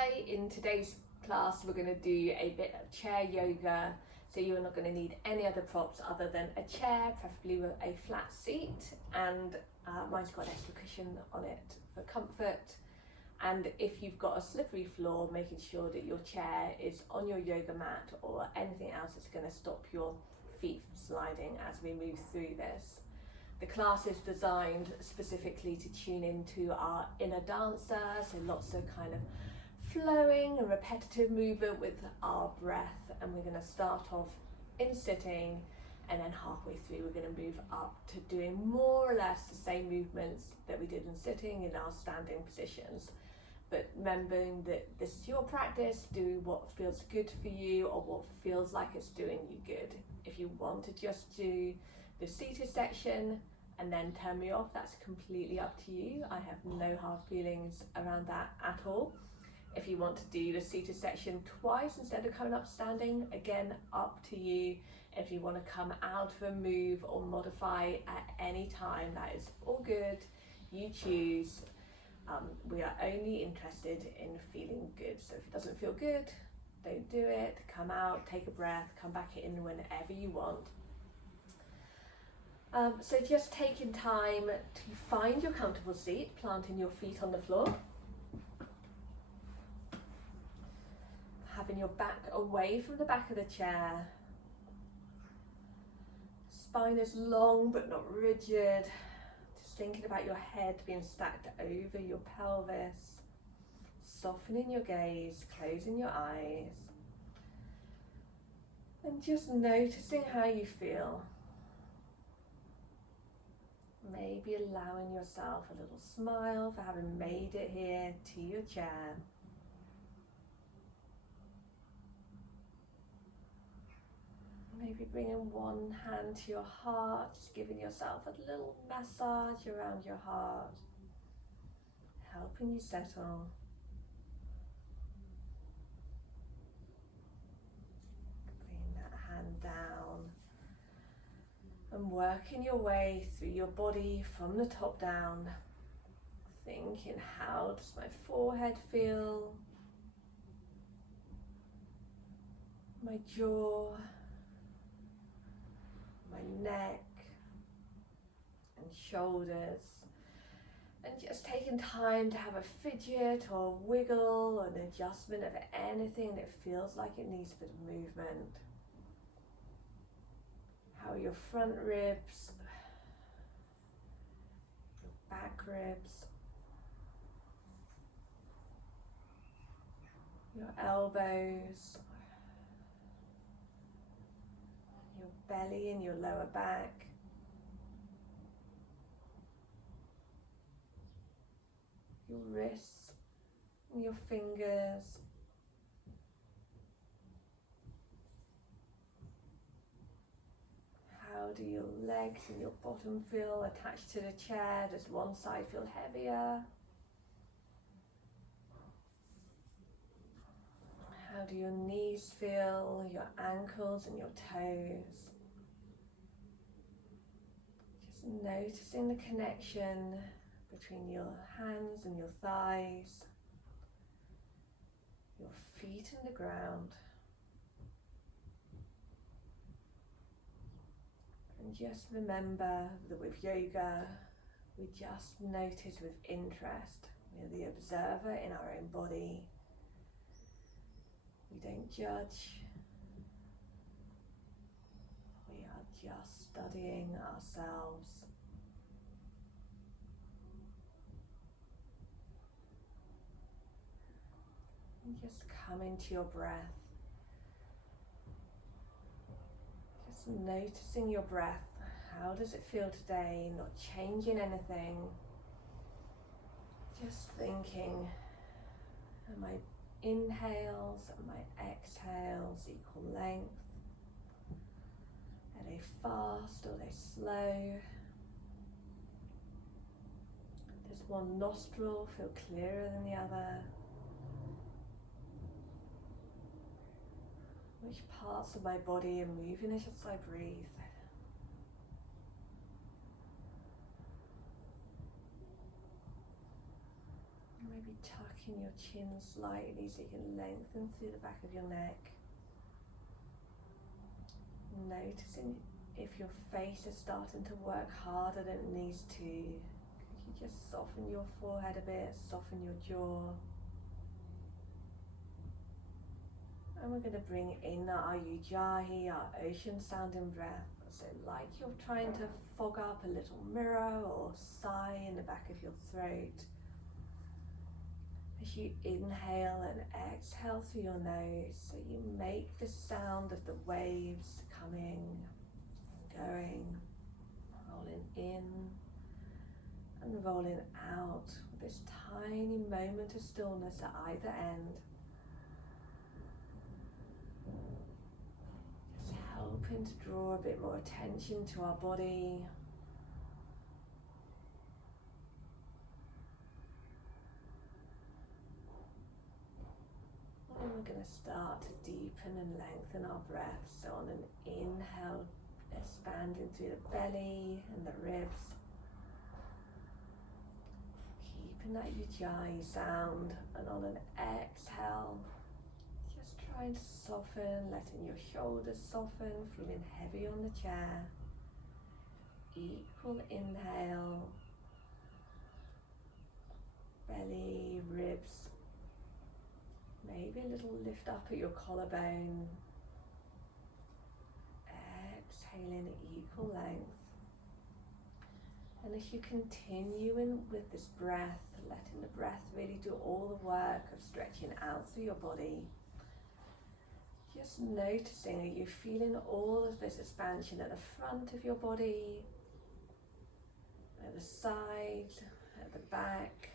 Hi, in today's class we're going to do a bit of chair yoga, so you're not going to need any other props other than a chair, preferably with a flat seat, and mine's got an extra cushion on it for comfort. And if you've got a slippery floor, making sure that your chair is on your yoga mat or anything else that's going to stop your feet from sliding as we move through this. The class is designed specifically to tune into our inner dancer, so lots of kind of flowing and repetitive movement with our breath, and we're going to start off in sitting, and then halfway through we're going to move up to doing more or less the same movements that we did in sitting in our standing positions. But remembering that this is your practice, do what feels good for you or what feels like it's doing you good. If you want to just do the seated section and then turn me off, that's completely up to you. I have no hard feelings around that at all. If you want to do the seated section twice instead of coming up standing, again, up to you. If you want to come out of a move or modify at any time, that is all good. You choose. We are only interested in feeling good. So if it doesn't feel good, don't do it. Come out, take a breath, come back in whenever you want. So just taking time to find your comfortable seat, planting your feet on the floor. Having your back away from the back of the chair. Spine is long but not rigid. Just thinking about your head being stacked over your pelvis. Softening your gaze, closing your eyes. And just noticing how you feel. Maybe allowing yourself a little smile for having made it here to your chair. Maybe bringing one hand to your heart, just giving yourself a little massage around your heart, helping you settle. Bring that hand down and working your way through your body from the top down, thinking, how does my forehead feel? My jaw? My neck and shoulders, and just taking time to have a fidget or wiggle or an adjustment of anything that feels like it needs a bit of movement. How are your front ribs, your back ribs, your elbows, your belly and your lower back, your wrists and your fingers, how do your legs and your bottom feel attached to the chair? Does one side feel heavier? How do your knees feel, your ankles and your toes? Just noticing the connection between your hands and your thighs, your feet and the ground. And just remember that with yoga, we just notice with interest. We're the observer in our own body. We don't judge. We are just studying ourselves. And just come into your breath. Just noticing your breath. How does it feel today? Not changing anything. Just thinking, am I inhales and my exhales equal length? Are they fast or are they slow? Does one nostril feel clearer than the other? Which parts of my body are moving as I breathe? Maybe Maybe tucking your chin slightly so you can lengthen through the back of your neck. Noticing if your face is starting to work harder than it needs to. Could you just soften your forehead a bit, soften your jaw? And we're going to bring in our Ujjayi, our ocean sounding breath. So like you're trying to fog up a little mirror or sigh in the back of your throat. As you inhale and exhale through your nose, so you make the sound of the waves coming and going, rolling in and rolling out with this tiny moment of stillness at either end. Just helping to draw a bit more attention to our body. And we're going to start to deepen and lengthen our breath. So on an inhale, expanding through the belly and the ribs. Keeping that Ujjayi sound. And on an exhale, just trying to soften, letting your shoulders soften, feeling heavy on the chair. Equal inhale. Belly, ribs. Maybe a little lift up at your collarbone. Exhaling at equal length. And as you continue with this breath, letting the breath really do all the work of stretching out through your body, just noticing, are you feeling all of this expansion at the front of your body, at the side, at the back?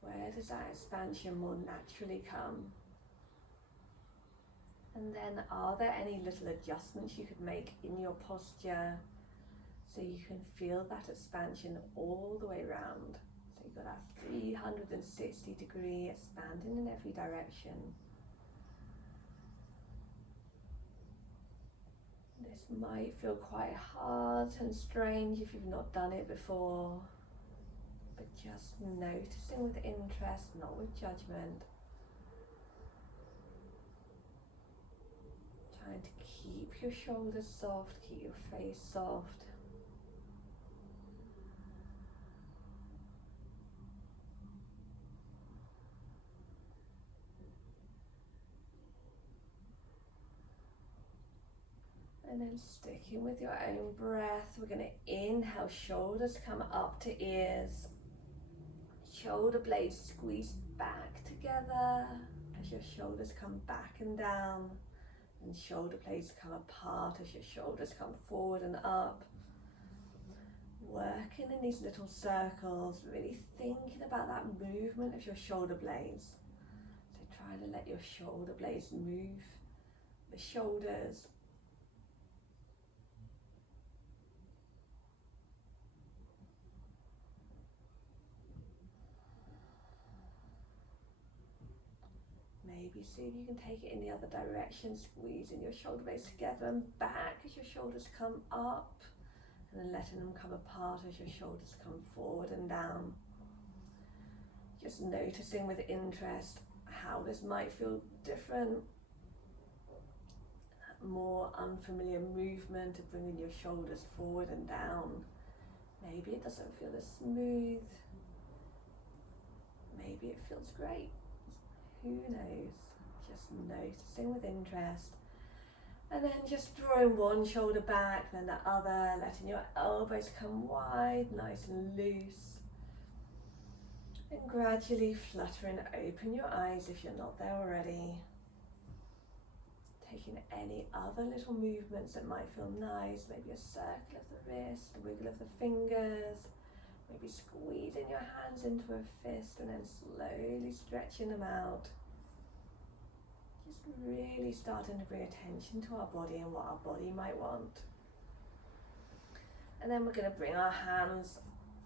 Where does that expansion more naturally come? And then are there any little adjustments you could make in your posture so you can feel that expansion all the way around? So you've got that 360-degree expanding in every direction. This might feel quite hard and strange if you've not done it before. But just noticing with interest, not with judgment. Trying to keep your shoulders soft, keep your face soft. And then sticking with your own breath, we're going to inhale, shoulders come up to ears. Shoulder blades squeeze back together as your shoulders come back and down, and shoulder blades come apart as your shoulders come forward and up. Working in these little circles, really thinking about that movement of your shoulder blades. So trying to let your shoulder blades move, the shoulders. Maybe see if you can take it in the other direction, squeezing your shoulder blades together and back as your shoulders come up, and then letting them come apart as your shoulders come forward and down. Just noticing with interest how this might feel different. More unfamiliar movement of bringing your shoulders forward and down. Maybe it doesn't feel as smooth. Maybe it feels great. Who knows? Just noticing with interest. And then just drawing one shoulder back, then the other, letting your elbows come wide, nice and loose. And gradually fluttering open your eyes if you're not there already. Taking any other little movements that might feel nice, maybe a circle of the wrist, a wiggle of the fingers, maybe squeezing your hands into a fist and then slowly stretching them out. Just really starting to bring attention to our body and what our body might want. And then we're going to bring our hands,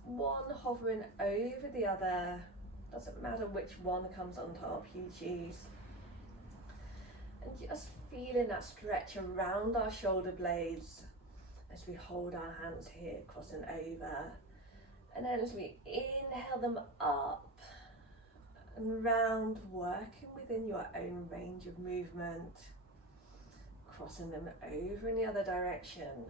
one hovering over the other. Doesn't matter which one comes on top, you choose. And just feeling that stretch around our shoulder blades as we hold our hands here, crossing over. And then as we inhale them up and round, working within your own range of movement, crossing them over in the other direction.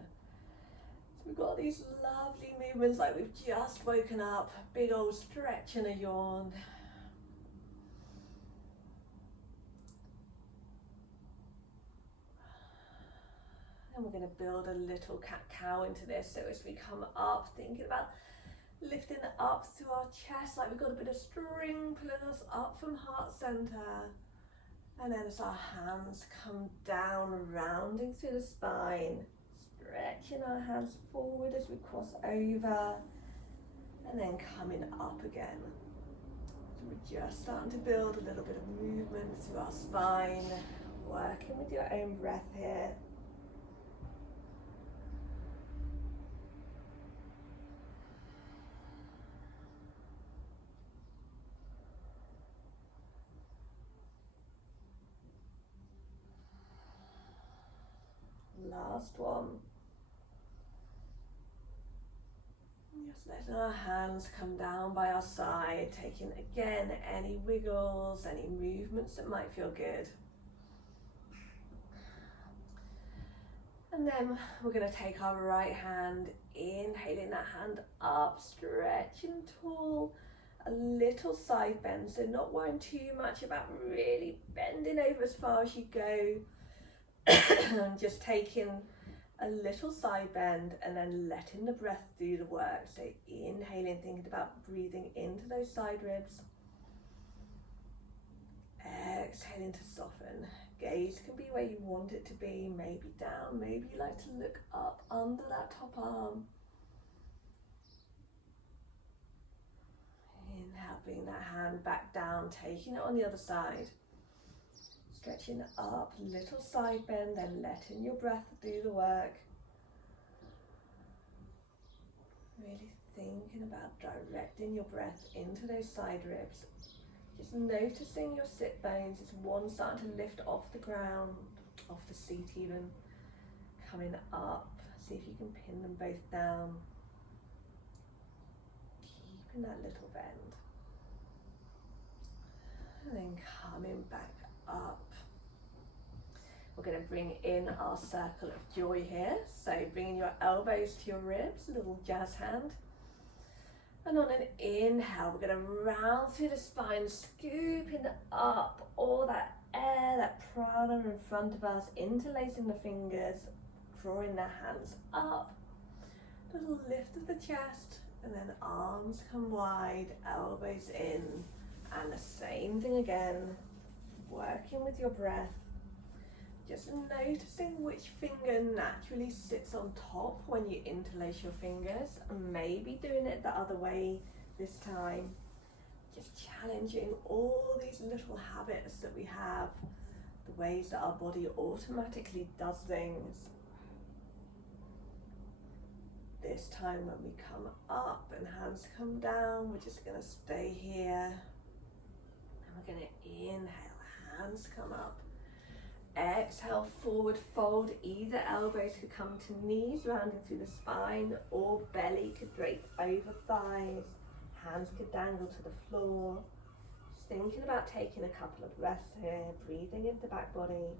So we've got these lovely movements like we've just woken up, big old stretch and a yawn. And we're going to build a little cat-cow into this. So as we come up, thinking about lifting up through our chest, like we've got a bit of string pulling us up from heart center. And then as our hands come down, rounding through the spine, stretching our hands forward as we cross over, and then coming up again. So we're just starting to build a little bit of movement through our spine, working with your own breath here. Last one. Just letting our hands come down by our side, taking again any wiggles, any movements that might feel good. And then we're going to take our right hand, inhaling that hand up, stretching tall, a little side bend, so not worrying too much about really bending over as far as you go. Just taking a little side bend and then letting the breath do the work. So inhaling, thinking about breathing into those side ribs. Exhaling to soften. Gaze can be where you want it to be, maybe down, maybe you like to look up under that top arm. Inhale, bring that hand back down, taking it on the other side. Stretching up, little side bend, then letting your breath do the work. Really thinking about directing your breath into those side ribs. Just noticing your sit bones as one starting to lift off the ground, off the seat even. Coming up, see if you can pin them both down. Keeping that little bend. And then coming back up. We're going to bring in our circle of joy here. So bringing your elbows to your ribs, a little jazz hand. And on an inhale, we're going to round through the spine, scooping up all that air, that prana in front of us, interlacing the fingers, drawing the hands up. A little lift of the chest, and then arms come wide, elbows in. And the same thing again, working with your breath. Just noticing which finger naturally sits on top when you interlace your fingers, and maybe doing it the other way this time. Just challenging all these little habits that we have, the ways that our body automatically does things. This time when we come up and hands come down, we're just going to stay here. And we're going to inhale, hands come up. Exhale, forward fold. Either elbows could come to knees, rounding through the spine, or belly could drape over thighs. Hands could dangle to the floor. Just thinking about taking a couple of breaths here, breathing into back body.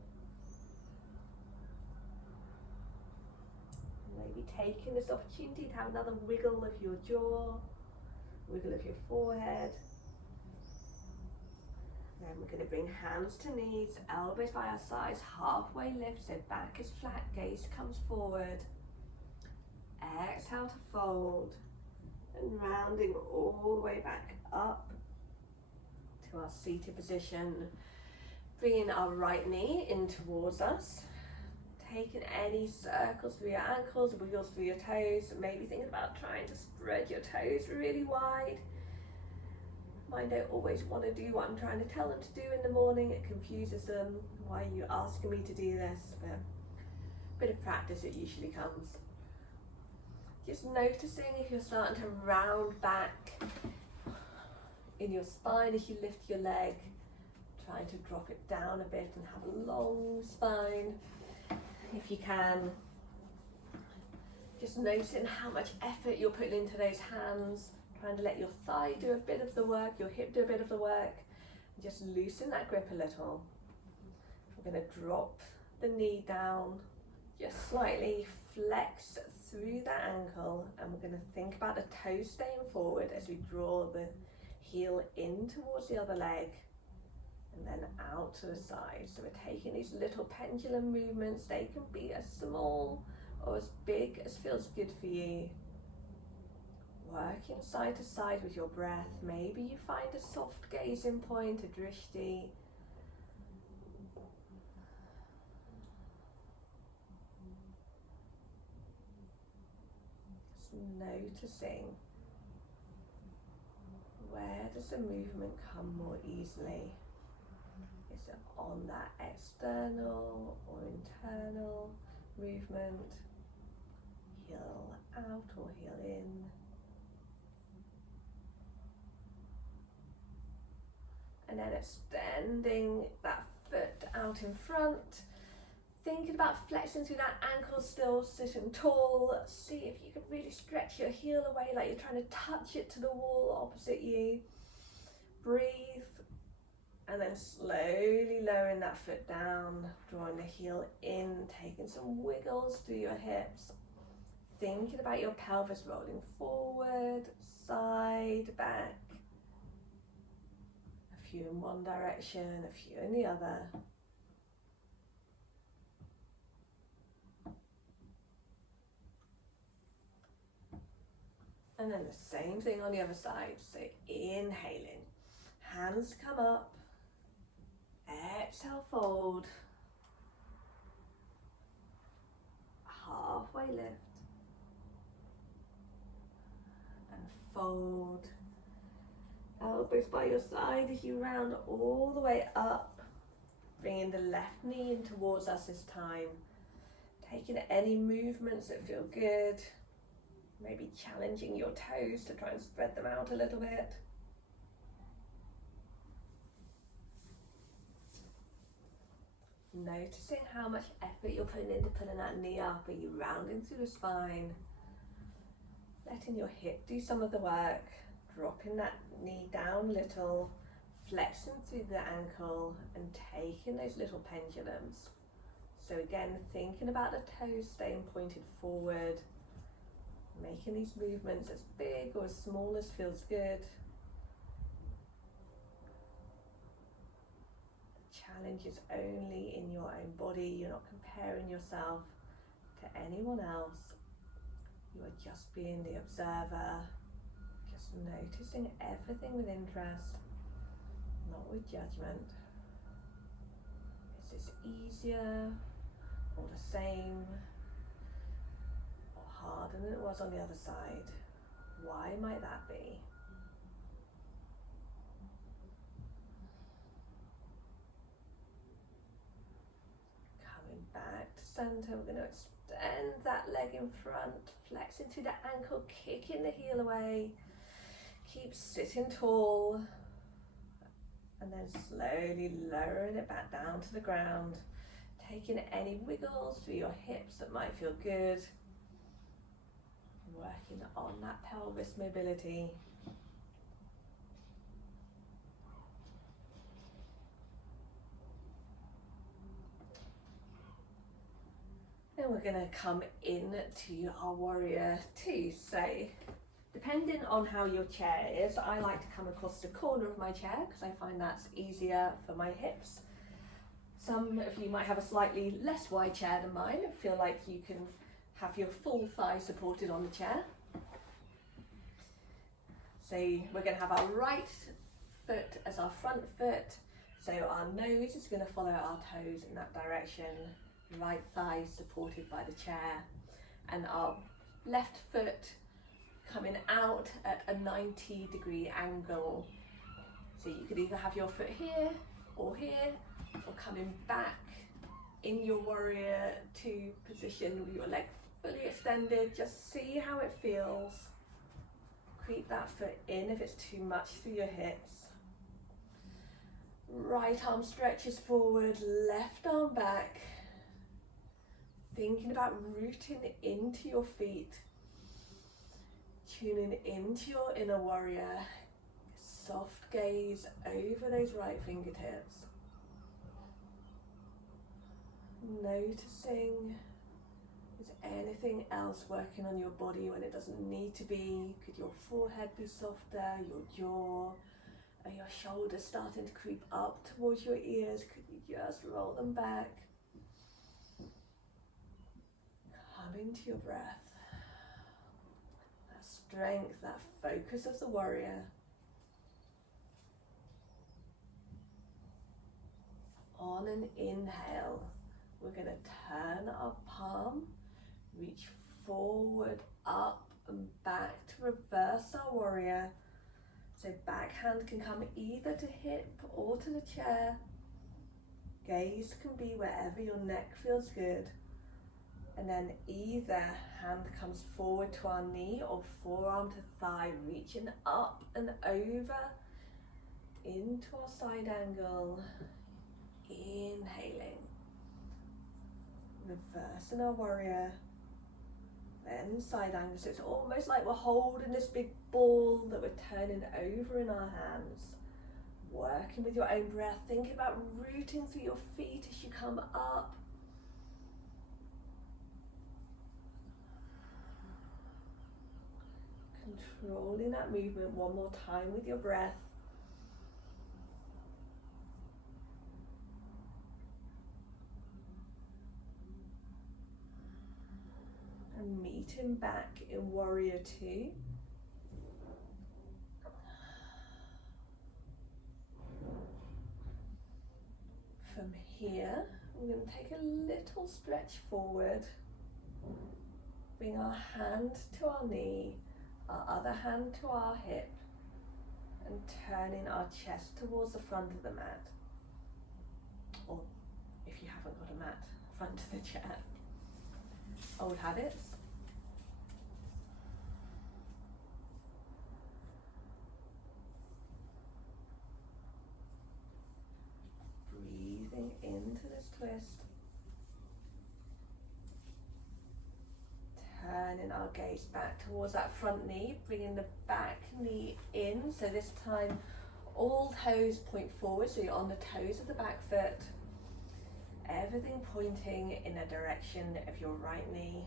Maybe taking this opportunity to have another wiggle of your jaw, wiggle of your forehead. Then we're going to bring hands to knees, elbows by our sides, halfway lift, so back is flat, gaze comes forward. Exhale to fold, and rounding all the way back up to our seated position. Bringing our right knee in towards us, taking any circles through your ankles, wiggles through your toes, maybe thinking about trying to spread your toes really wide. Mine don't always want to do what I'm trying to tell them to do in the morning. It confuses them. Why are you asking me to do this? But a bit of practice, it usually comes. Just noticing if you're starting to round back in your spine as you lift your leg, trying to drop it down a bit and have a long spine if you can. Just noticing how much effort you're putting into those hands, Trying to let your thigh do a bit of the work, your hip do a bit of the work. Just loosen that grip a little. We're going to drop the knee down, just slightly flex through that ankle, and we're going to think about the toes staying forward as we draw the heel in towards the other leg and then out to the side. So we're taking these little pendulum movements. They can be as small or as big as feels good for you. Working side to side with your breath. Maybe you find a soft gazing point, a drishti. Just noticing, where does the movement come more easily? Is it on that external or internal movement? Heel out or heel in? And then extending that foot out in front. Thinking about flexing through that ankle, still sitting tall. See if you can really stretch your heel away like you're trying to touch it to the wall opposite you. Breathe. And then slowly lowering that foot down, drawing the heel in, taking some wiggles through your hips. Thinking about your pelvis rolling forward, side, back. A few in one direction, a few in the other. And then the same thing on the other side. So inhaling, hands come up, exhale, fold, halfway lift, and fold. Elbows by your side as you round all the way up, bringing the left knee in towards us this time. Taking any movements that feel good, maybe challenging your toes to try and spread them out a little bit. Noticing how much effort you're putting into pulling that knee up. Are you rounding through the spine? Letting your hip do some of the work. Dropping that knee down a little, flexing through the ankle and taking those little pendulums. So again, thinking about the toes staying pointed forward, making these movements as big or as small as feels good. The challenge is only in your own body. You're not comparing yourself to anyone else. You are just being the observer. Noticing everything with interest, not with judgment. Is this easier or the same or harder than it was on the other side? Why might that be? Coming back to center, we're going to extend that leg in front, flexing through the ankle, kicking the heel away. Keep sitting tall, and then slowly lowering it back down to the ground, taking any wiggles through your hips that might feel good, working on that pelvis mobility. Then we're going to come in to our warrior two. So depending on how your chair is, I like to come across the corner of my chair because I find that's easier for my hips. Some of you might have a slightly less wide chair than mine and feel like you can have your full thigh supported on the chair. So we're going to have our right foot as our front foot. So our nose is going to follow our toes in that direction. Right thigh supported by the chair. And our left foot coming out at a 90-degree angle. So you could either have your foot here, or coming back in your warrior two position with your leg fully extended. Just see how it feels. Creep that foot in if it's too much through your hips. Right arm stretches forward, left arm back. Thinking about rooting into your feet. tuning into your inner warrior. Soft gaze over those right fingertips. Noticing, is anything else working on your body when it doesn't need to be? Could your forehead be softer, your jaw? Are your shoulders starting to creep up towards your ears? Could you just roll them back? Come into your breath. That strength, that focus of the warrior. On an inhale, we're going to turn our palm, reach forward, up and back to reverse our warrior. So backhand can come either to hip or to the chair. Gaze can be wherever your neck feels good. And then either hand comes forward to our knee or forearm to thigh, reaching up and over into our side angle. Inhaling, reversing our warrior, then side angle. So it's almost like we're holding this big ball that we're turning over in our hands. Working with your own breath, thinking about rooting through your feet as you come up. Controlling that movement one more time with your breath. And meeting back in warrior two. From here, we're going to take a little stretch forward. Bring our hand to our knee, our other hand to our hip, and turning our chest towards the front of the mat. Or if you haven't got a mat, front of the chair. Old habits. Breathing into this twist. Turning our gaze back towards that front knee, bringing the back knee in. So this time all toes point forward, so you're on the toes of the back foot. Everything pointing in the direction of your right knee.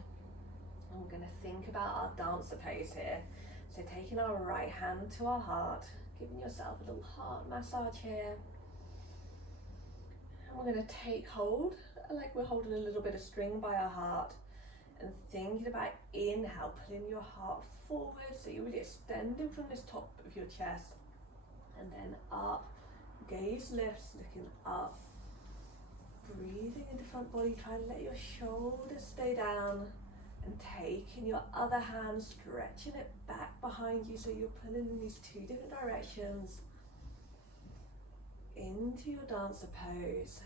And we're going to think about our dancer pose here. So taking our right hand to our heart, giving yourself a little heart massage here. And we're going to take hold, like we're holding a little bit of string by our heart. And thinking about inhale, pulling your heart forward, so you're really extending from this top of your chest. And then up, gaze lifts, looking up. Breathing into front body, try and let your shoulders stay down, and taking your other hand, stretching it back behind you, so you're pulling in these two different directions into your dancer pose.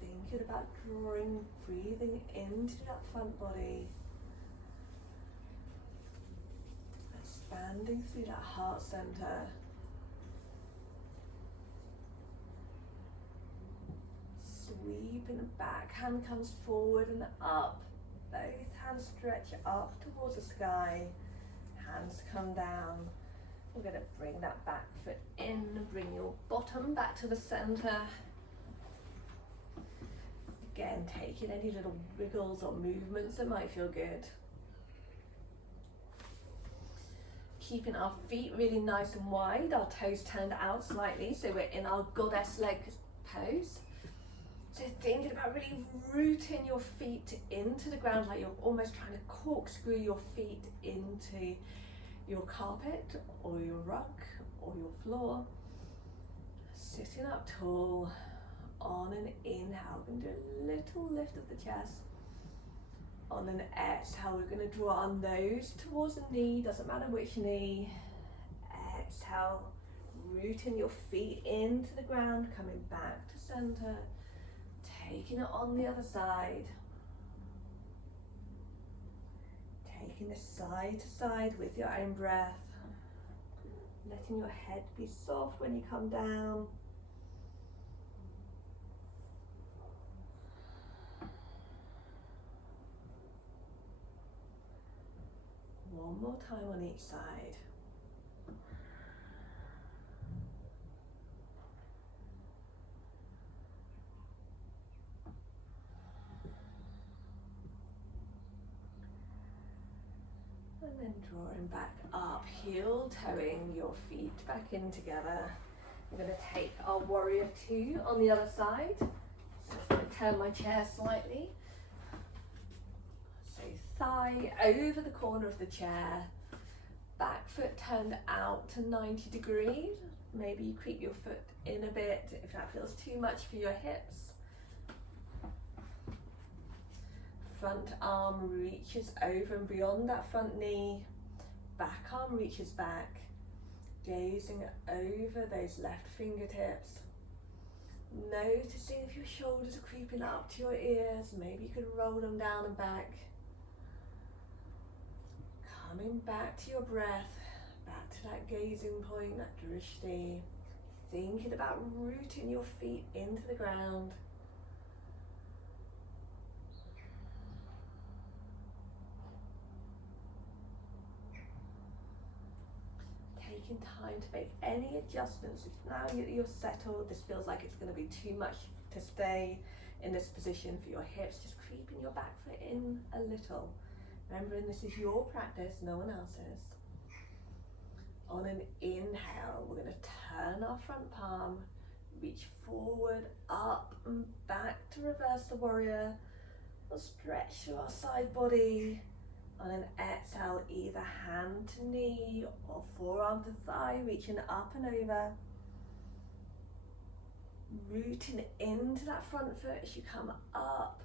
Thinking about drawing, breathing into that front body, expanding through that heart center. Sweeping the back, hand comes forward and up. Both hands stretch up towards the sky. Hands come down. We're going to bring that back foot in, bring your bottom back to the center. Again, taking any little wiggles or movements that might feel good. Keeping our feet really nice and wide, our toes turned out slightly, so we're in our goddess leg pose. So thinking about really rooting your feet into the ground, like you're almost trying to corkscrew your feet into your carpet or your rug or your floor. Sitting up tall. On an inhale, we're going to do a little lift of the chest. On an exhale, we're going to draw our nose towards the knee, doesn't matter which knee. Exhale, rooting your feet into the ground, coming back to center. Taking it on the other side. Taking this side to side with your own breath. Letting your head be soft when you come down. One more time on each side. And then drawing back up, heel toeing your feet back in together. I'm going to take our warrior two on the other side. So I'm going to turn my chair slightly. So thigh over the corner of the chair, back foot turned out to 90 degrees. Maybe you creep your foot in a bit if that feels too much for your hips. Front arm reaches over and beyond that front knee. Back arm reaches back, gazing over those left fingertips. Noticing if your shoulders are creeping up to your ears. Maybe you can roll them down and back. Coming back to your breath, back to that gazing point, that drishti. Thinking about rooting your feet into the ground. Taking time to make any adjustments. If now you're settled, this feels like it's going to be too much to stay in this position for your hips, just creeping your back foot in a little. Remembering this is your practice, no one else's. On an inhale, we're going to turn our front palm, reach forward, up and back to reverse the warrior. We'll stretch through our side body. On an exhale, either hand to knee or forearm to thigh, reaching up and over. Rooting into that front foot as you come up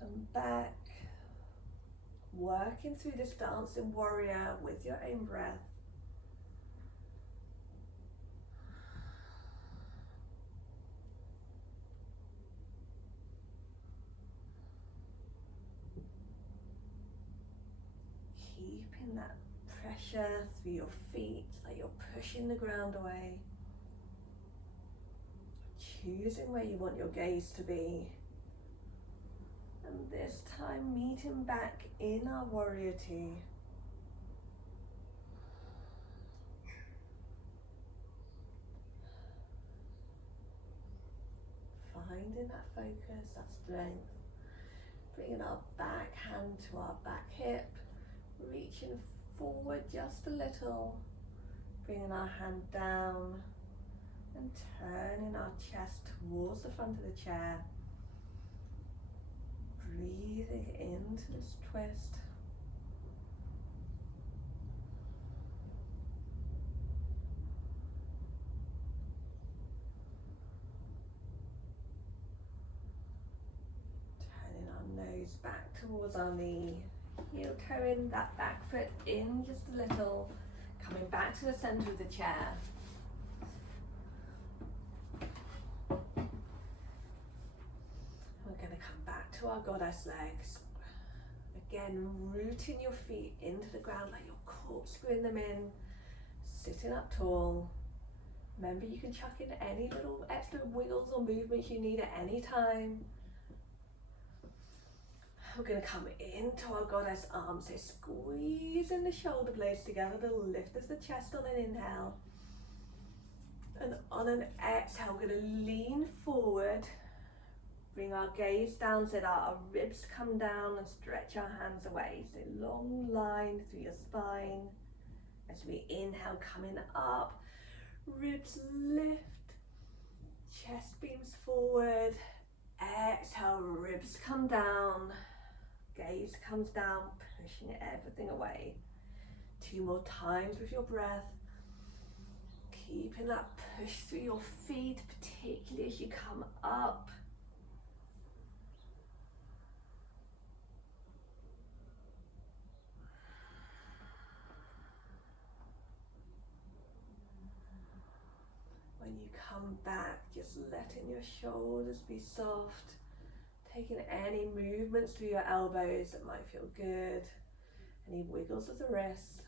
and back. Working through this dancing warrior with your own breath. Keeping that pressure through your feet, like you're pushing the ground away. Choosing where you want your gaze to be. And this time meeting back in our warrior two. Finding that focus, that strength. Bringing our back hand to our back hip. Reaching forward just a little. Bringing our hand down. And turning our chest towards the front of the chair. Breathing into this twist. Turning our nose back towards our knee. Heel toeing that back foot in just a little. Coming back to the center of the chair. We're going to come back to our goddess legs. Again, rooting your feet into the ground like you're corkscrewing them in. Sitting up tall. Remember, you can chuck in any little extra wiggles or movements you need at any time. We're going to come into our goddess arms, so squeezing the shoulder blades together to lift as the chest on an inhale. And on an exhale, we're going to lean forward. Bring our gaze down so that our ribs come down and stretch our hands away. So long line through your spine. As we inhale, coming up, ribs lift, chest beams forward. Exhale, ribs come down, gaze comes down, pushing everything away. 2 more times with your breath. Keeping that push through your feet, particularly as you come up. When you come back, just letting your shoulders be soft. Taking any movements through your elbows that might feel good. Any wiggles of the wrists.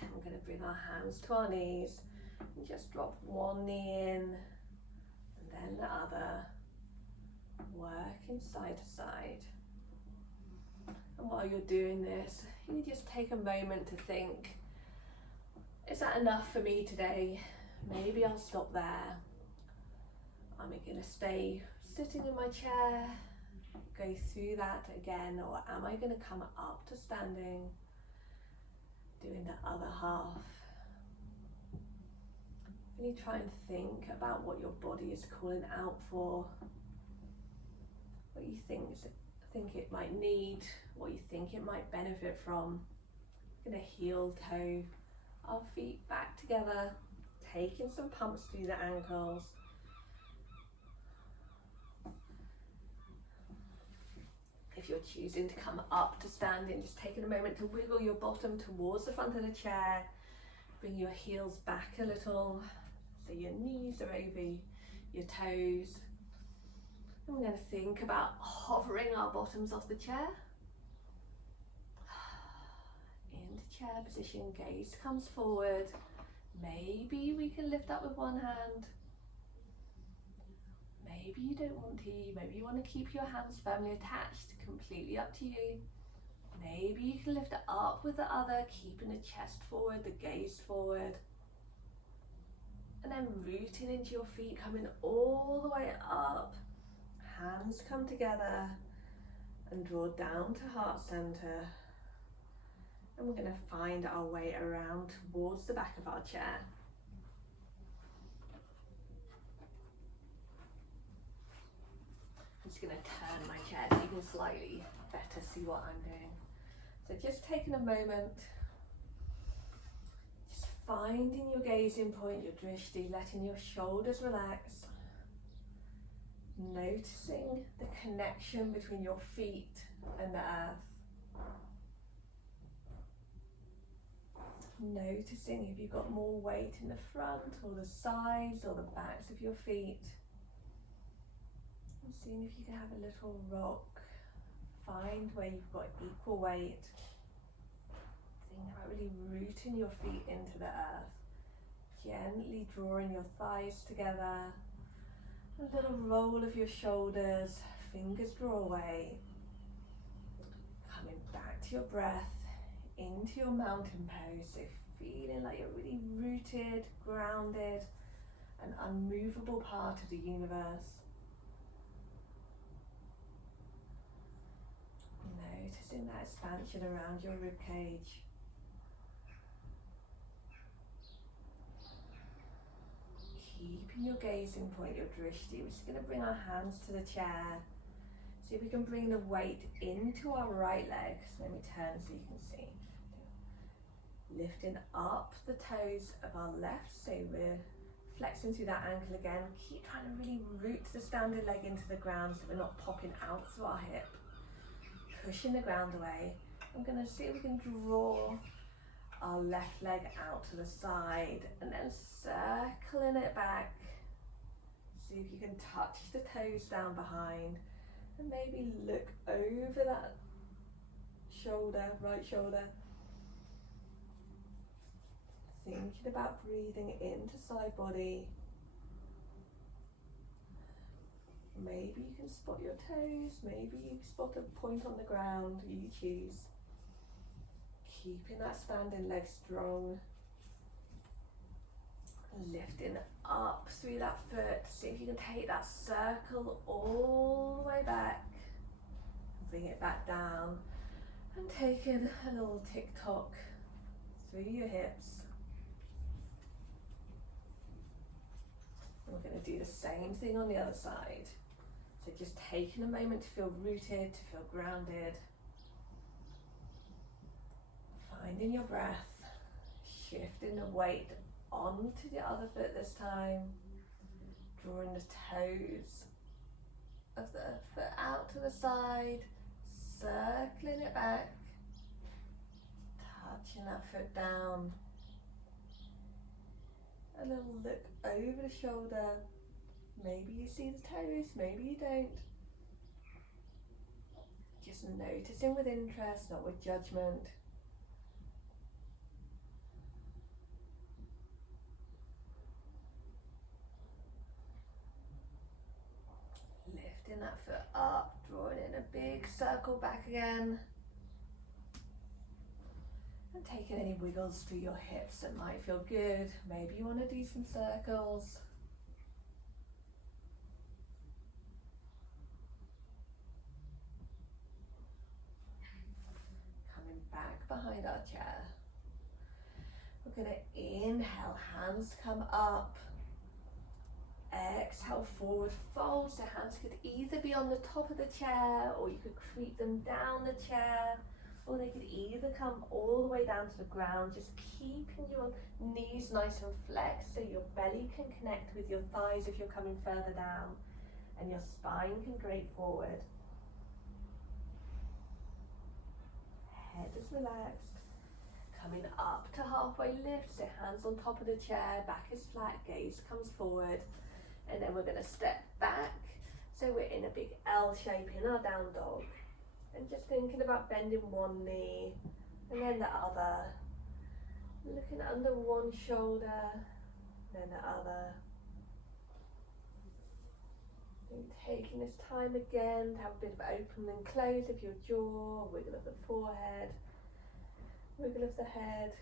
And we're going to bring our hands to our knees and just drop one knee in and then the other. Working side to side. And while you're doing this, you just take a moment to think, is that enough for me today? Maybe I'll stop there. Am I going to stay sitting in my chair, go through that again, or am I going to come up to standing, doing the other half? Really try and think about what your body is calling out for, what you think it might need, what you think it might benefit from. We're going to heel toe our feet back together, taking some pumps through the ankles. If you're choosing to come up to standing, just taking a moment to wiggle your bottom towards the front of the chair. Bring your heels back a little, so your knees are over your toes. And we're going to think about hovering our bottoms off the chair. Into chair position, gaze comes forward. Maybe we can lift up with one hand. Maybe you don't want to. Maybe you want to keep your hands firmly attached. Completely up to you. Maybe you can lift it up with the other, keeping the chest forward, the gaze forward. And then rooting into your feet, coming all the way up. Hands come together and draw down to heart center. And we're going to find our way around towards the back of our chair. I'm just going to turn my chair so you can slightly better see what I'm doing. So just taking a moment, just finding your gazing point, your drishti, letting your shoulders relax, noticing the connection between your feet and the earth. Noticing if you've got more weight in the front or the sides or the backs of your feet. And seeing if you can have a little rock. Find where you've got equal weight. Think about really rooting your feet into the earth. Gently drawing your thighs together. A little roll of your shoulders. Fingers draw away. Coming back to your breath. Into your mountain pose, so feeling like you're really rooted, grounded, an unmovable part of the universe. Noticing that expansion around your rib cage. Keeping your gazing point, your drishti. We're just going to bring our hands to the chair. See if we can bring the weight into our right leg. So let me turn so you can see. Lifting up the toes of our left, so we're flexing through that ankle again. Keep trying to really root the standing leg into the ground so we're not popping out through our hip. Pushing the ground away. I'm going to see if we can draw our left leg out to the side and then circling it back. See if you can touch the toes down behind and maybe look over that shoulder, right shoulder. Thinking about breathing into side body. Maybe you can spot your toes, maybe you spot a point on the ground, you choose. Keeping that standing leg strong. Lifting up through that foot. See if you can take that circle all the way back. Bring it back down. And taking a little tick-tock through your hips. We're going to do the same thing on the other side. So just taking a moment to feel rooted, to feel grounded. Finding your breath. Shifting the weight onto the other foot this time. Drawing the toes of the foot out to the side. Circling it back. Touching that foot down. A little look over the shoulder. Maybe you see the toes, maybe you don't. Just noticing with interest, not with judgment. Lifting that foot up, drawing in a big circle back again. And taking any wiggles through your hips that might feel good. Maybe you want to do some circles. Coming back behind our chair. We're going to inhale, hands come up. Exhale, forward fold. So hands could either be on the top of the chair, or you could creep them down the chair, or they could either come all the way down to the ground, just keeping your knees nice and flexed so your belly can connect with your thighs if you're coming further down, and your spine can grate forward. Head is relaxed. Coming up to halfway lift, so hands on top of the chair, back is flat, gaze comes forward. And then we're going to step back, so we're in a big L shape in our down dog. And just thinking about bending one knee and then the other. Looking under one shoulder, then the other. And taking this time again to have a bit of open and close of your jaw, wiggle of the forehead, wiggle of the head.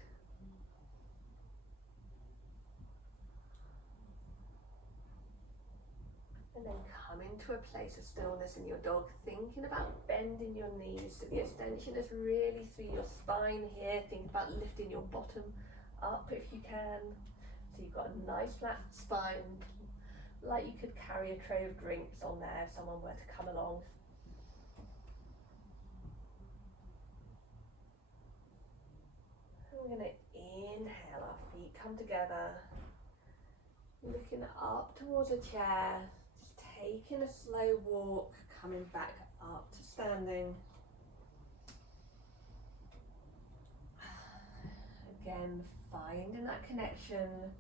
And then come into a place of stillness in your dog, thinking about bending your knees so the extension is really through your spine here. Think about lifting your bottom up if you can. So you've got a nice flat spine, like you could carry a tray of drinks on there if someone were to come along. And we're going to inhale, our feet come together, looking up towards a chair. Taking a slow walk, coming back up to standing. Again, finding that connection,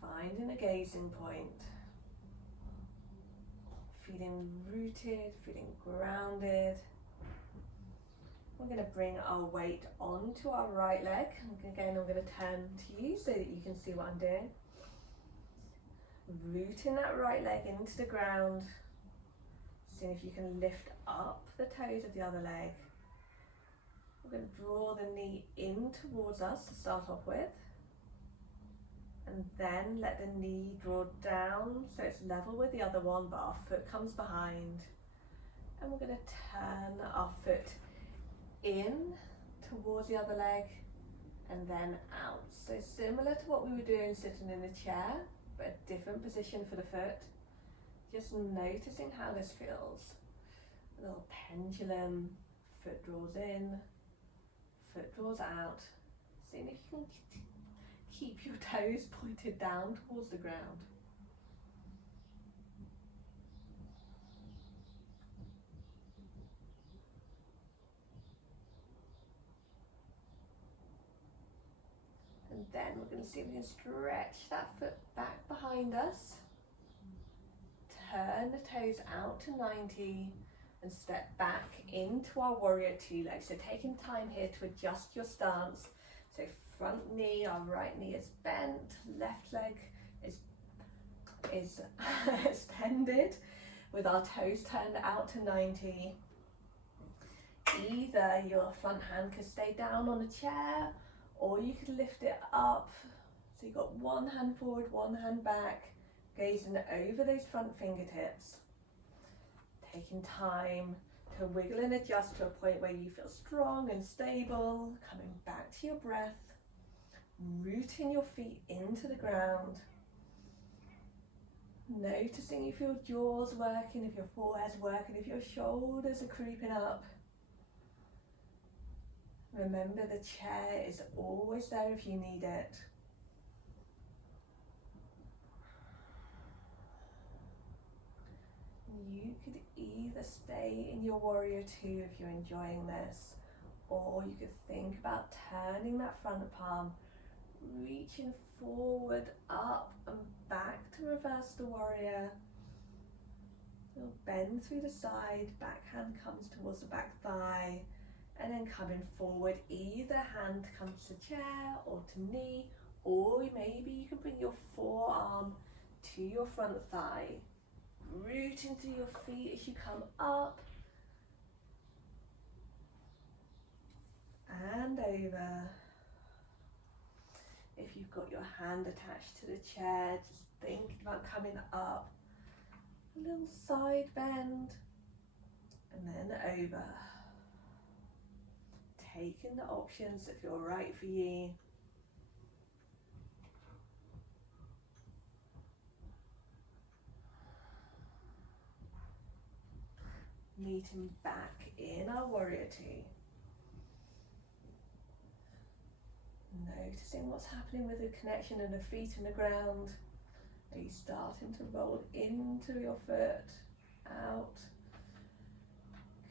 finding a gazing point. Feeling rooted, feeling grounded. We're going to bring our weight onto our right leg. Again, I'm going to turn to you so that you can see what I'm doing. Rooting that right leg into the ground, seeing if you can lift up the toes of the other leg. We're going to draw the knee in towards us to start off with, and then let the knee draw down so it's level with the other one, but our foot comes behind. And we're going to turn our foot in towards the other leg and then out. So similar to what we were doing sitting in the chair, but a different position for the foot. Just noticing how this feels. A little pendulum, foot draws in, foot draws out. Seeing if you can keep your toes pointed down towards the ground. And then we're going to see if we can stretch that foot back behind us. Turn the toes out to 90 and step back into our warrior two legs. So taking time here to adjust your stance. So front knee, our right knee is bent, left leg is extended with our toes turned out to 90. Either your front hand could stay down on a chair, or you could lift it up. So you've got one hand forward, one hand back, gazing over those front fingertips. Taking time to wiggle and adjust to a point where you feel strong and stable. Coming back to your breath, rooting your feet into the ground. Noticing if your jaw's working, if your forehead's working, if your shoulders are creeping up. Remember, the chair is always there if you need it. You could either stay in your warrior two if you're enjoying this, or you could think about turning that front palm, reaching forward, up and back to reverse the warrior. You'll bend through the side, back hand comes towards the back thigh, and then coming forward, either hand comes to chair or to knee, or maybe you can bring your forearm to your front thigh, rooting through your feet as you come up and over. If you've got your hand attached to the chair, just thinking about coming up, a little side bend, and then over. Taking the options that feel right for you. Meeting back in our warrior two. Noticing what's happening with the connection of the feet and the ground. Are you starting to roll into your foot, out?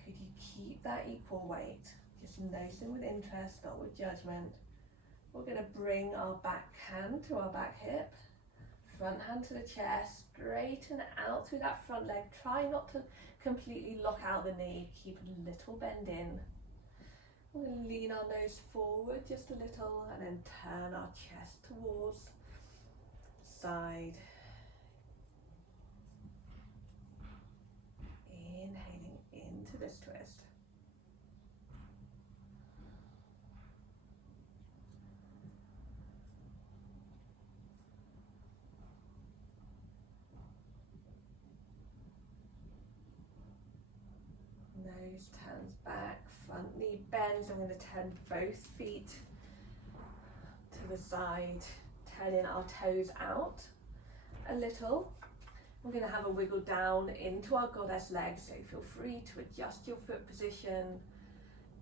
Could you keep that equal weight? Just noticing with interest, not with judgment. We're going to bring our back hand to our back hip, front hand to the chair, straighten out through that front leg. Try not to completely lock out the knee, keep a little bend in. We're going to lean our nose forward just a little and then turn our chest towards the side. Inhaling into this twist. Nose turns back, front knee bends. I'm going to turn both feet to the side, turning our toes out a little. We're going to have a wiggle down into our goddess legs, so feel free to adjust your foot position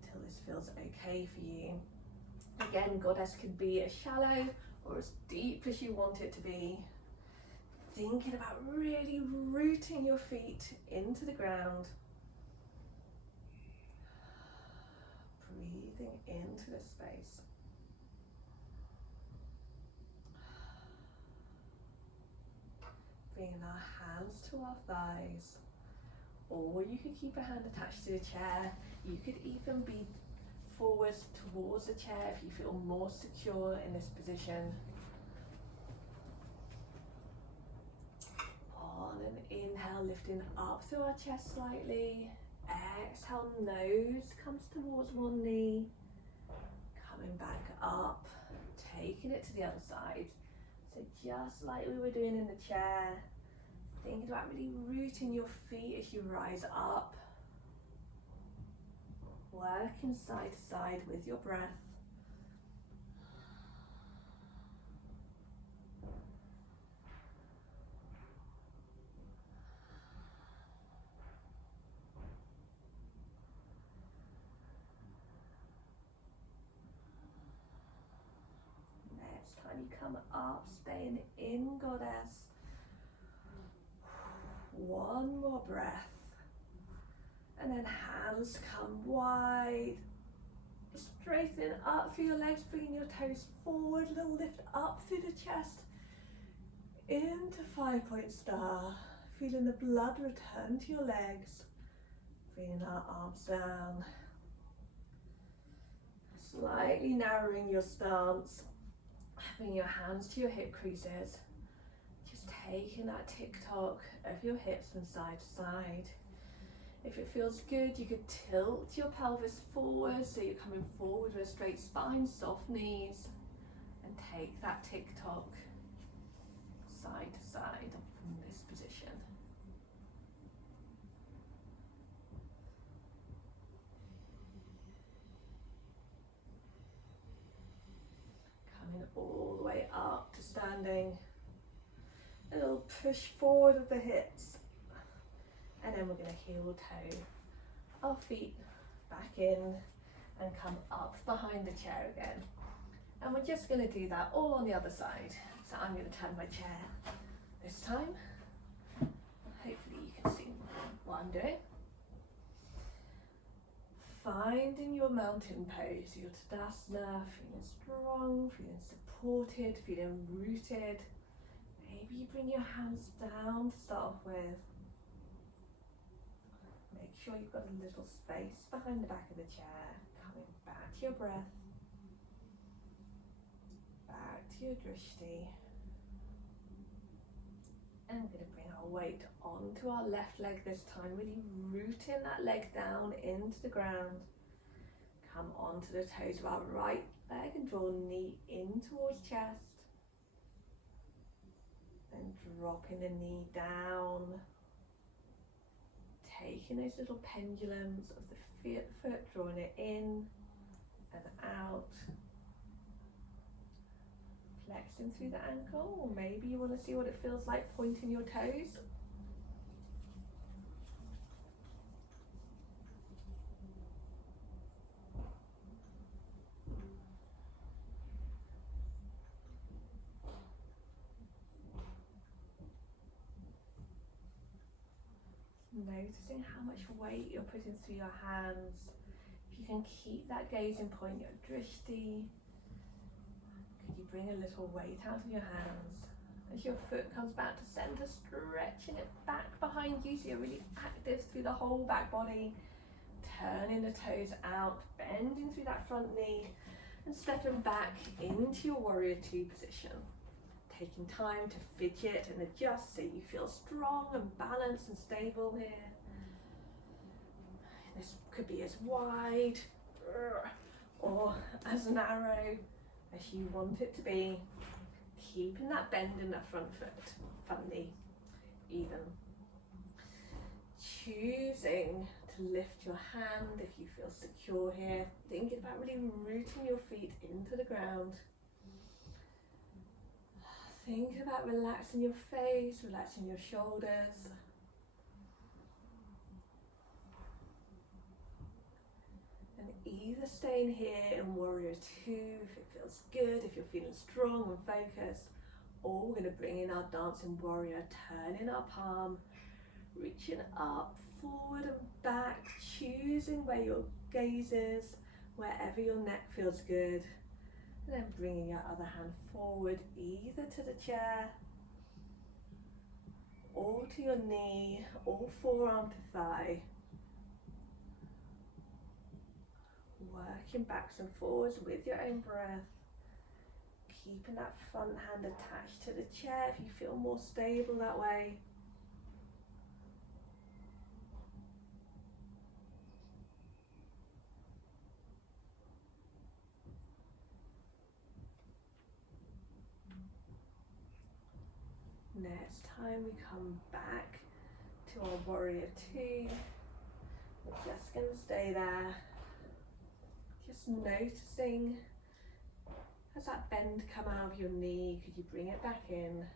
till this feels okay for you. Again, goddess could be as shallow or as deep as you want it to be. Thinking about really rooting your feet into the ground. Breathing into this space. Bringing our hands to our thighs, or you could keep a hand attached to the chair. You could even be forwards towards the chair if you feel more secure in this position. On an inhale, lifting up through our chest slightly. Exhale, nose comes towards one knee. Coming back up, taking it to the other side. So just like we were doing in the chair, thinking about really rooting your feet as you rise up. Working side to side with your breath. Next time you come up, staying in goddess. One more breath. And then hands come wide. Straightening up through your legs, bringing your toes forward, a little lift up through the chest. Into 5-point star. Feeling the blood return to your legs. Bringing our arms down. Slightly narrowing your stance. Bring your hands to your hip creases. Just taking that tick-tock of your hips from side to side. If it feels good, you could tilt your pelvis forward so you're coming forward with a straight spine, soft knees, and take that tick-tock side to side from this position. Coming all the way up to standing. A little push forward of the hips. And then we're going to heel toe our feet back in and come up behind the chair again. And we're just going to do that all on the other side. So I'm going to turn my chair this time. Hopefully you can see what I'm doing. Finding your mountain pose, your Tadasana, feeling strong, feeling supported, feeling rooted. Maybe you bring your hands down to start off with. Make sure you've got a little space behind the back of the chair. Coming back to your breath. Back to your drishti. And we're going to bring our weight onto our left leg this time. Really rooting that leg down into the ground. Come onto the toes of our right leg and draw knee in towards chest. Then dropping the knee down. Taking those little pendulums of the foot, drawing it in and out. Flexing through the ankle, or maybe you want to see what it feels like pointing your toes. Noticing how much weight you're putting through your hands. If you can keep that gazing point, your drishti, could you bring a little weight out of your hands? As your foot comes back to center, stretching it back behind you so you're really active through the whole back body. Turning the toes out, bending through that front knee and stepping back into your warrior two position. Taking time to fidget and adjust so you feel strong and balanced and stable here. This could be as wide or as narrow as you want it to be. Keeping that bend in that front foot, front knee, even. Choosing to lift your hand if you feel secure here. Thinking about really rooting your feet into the ground. Think about relaxing your face, relaxing your shoulders. And either staying here in warrior two if it feels good, if you're feeling strong and focused, or we're going to bring in our dancing warrior, turning our palm, reaching up, forward and back, choosing where your gaze is, wherever your neck feels good. And then bringing your other hand forward, either to the chair, or to your knee, or forearm to thigh. Working backs and forwards with your own breath. Keeping that front hand attached to the chair if you feel more stable that way. Next time we come back to our warrior two, we're just going to stay there, just noticing as that bend come out of your knee, could you bring it back in,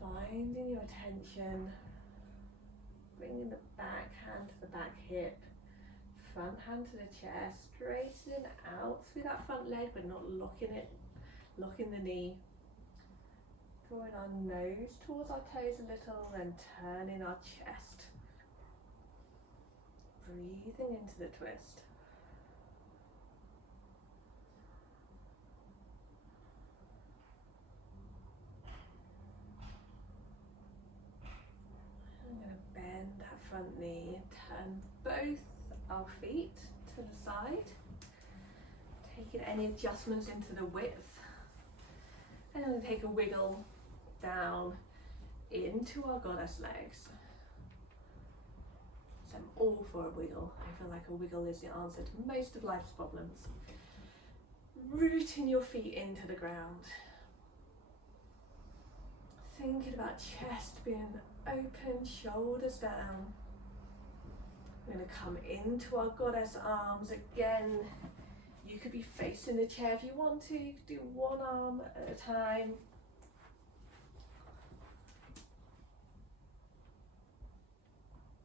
finding your attention, bringing the back hand to the back hip, front hand to the chair, straightening out through that front leg but not locking the knee. Drawing our nose towards our toes a little, then turning our chest. Breathing into the twist. I'm going to bend that front knee, turn both our feet to the side. Taking any adjustments into the width. And then take a wiggle down into our goddess legs. So I'm all for a wiggle. I feel like a wiggle is the answer to most of life's problems. Rooting your feet into the ground. Thinking about chest being open, shoulders down. We're going to come into our goddess arms again. You could be facing the chair if you want to. You could do one arm at a time.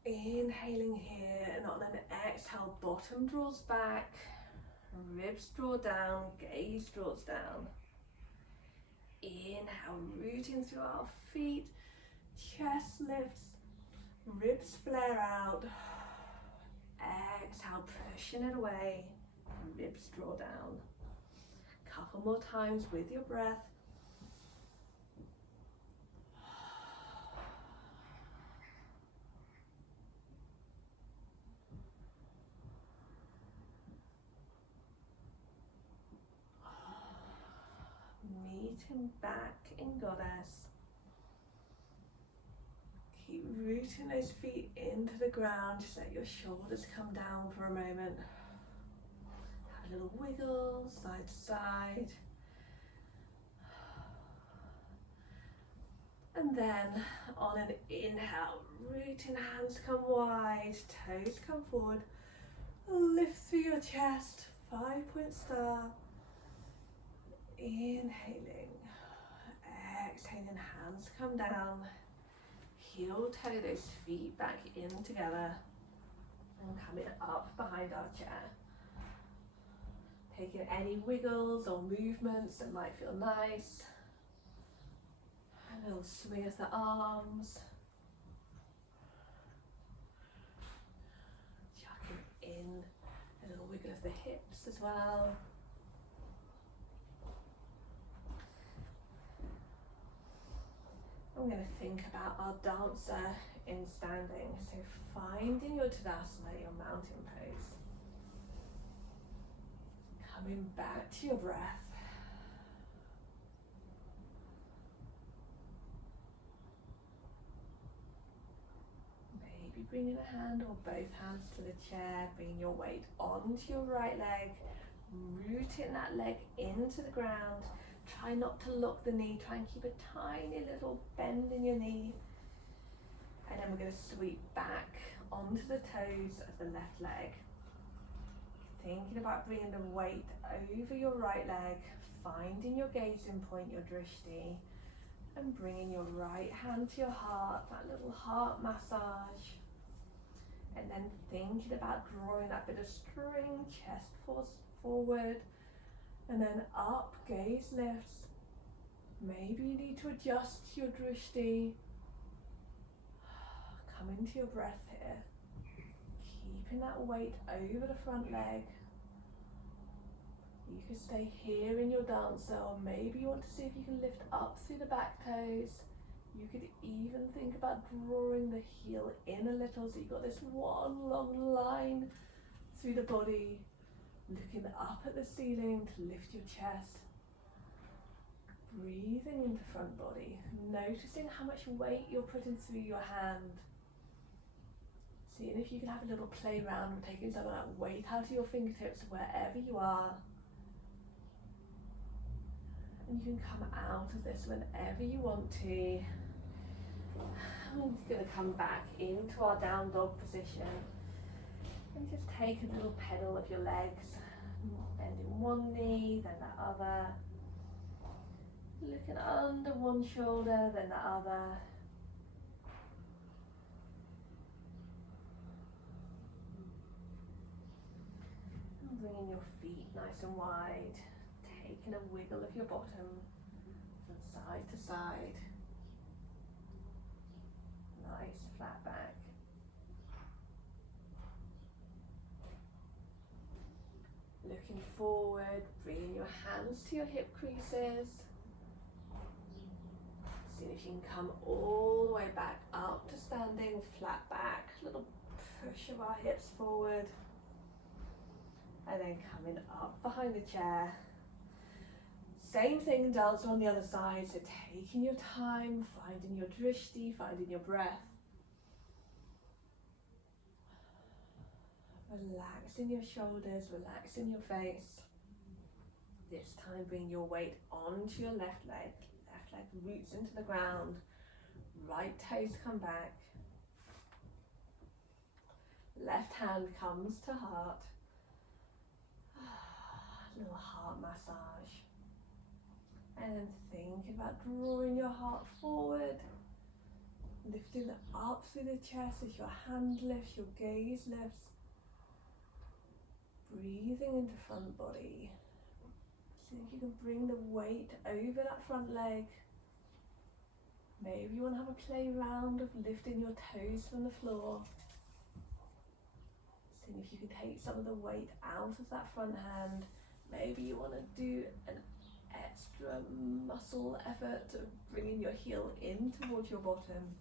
Inhaling here, and on an exhale, bottom draws back, ribs draw down, gaze draws down. Inhale, rooting through our feet, chest lifts, ribs flare out. Exhale, pushing it away, ribs draw down. Couple more times with your breath. Meeting back in goddess. Keep rooting those feet into the ground. Just let your shoulders come down for a moment. Have a little wiggle, side to side. And then on an inhale, rooting hands come wide, toes come forward. Lift through your chest, 5-point star. Inhaling, exhaling, hands come down. Heel toe those feet back in together and coming up behind our chair. Taking any wiggles or movements that might feel nice. A little swing of the arms. Chucking in a little wiggle of the hips as well. I'm going to think about our dancer in standing. So finding your Tadasana, your mountain pose. Coming back to your breath. Maybe bringing a hand or both hands to the chair, bringing your weight onto your right leg, rooting that leg into the ground. Try not to lock the knee, try and keep a tiny little bend in your knee. And then we're going to sweep back onto the toes of the left leg. Thinking about bringing the weight over your right leg, finding your gazing point, your drishti, and bringing your right hand to your heart, that little heart massage. And then thinking about drawing that bit of string, chest forward, and then up, gaze lifts. Maybe you need to adjust your drishti. Come into your breath here. Keeping that weight over the front leg. You can stay here in your dancer, or maybe you want to see if you can lift up through the back toes. You could even think about drawing the heel in a little, so you've got this one long line through the body. Looking up at the ceiling to lift your chest. Breathing into front body. Noticing how much weight you're putting through your hand. Seeing if you can have a little play around with taking some of that weight out of your fingertips wherever you are. And you can come out of this whenever you want to. I'm going to come back into our down dog position. And just take a little pedal of your legs, bending one knee, then the other. Looking under one shoulder, then the other. And bringing your feet nice and wide, taking a wiggle of your bottom from side to side. Nice flat back. Looking forward, bringing your hands to your hip creases. See if you can come all the way back up to standing, flat back, little push of our hips forward. And then coming up behind the chair. Same thing, dancer on the other side, so taking your time, finding your drishti, finding your breath. Relaxing your shoulders, relaxing your face. This time bring your weight onto your left leg. Left leg roots into the ground. Right toes come back. Left hand comes to heart. Little heart massage. And then think about drawing your heart forward. Lifting it up through the chest as your hand lifts, your gaze lifts. Breathing into front body. See if you can bring the weight over that front leg. Maybe you want to have a play round of lifting your toes from the floor. See if you can take some of the weight out of that front hand. Maybe you want to do an extra muscle effort of bringing your heel in towards your bottom.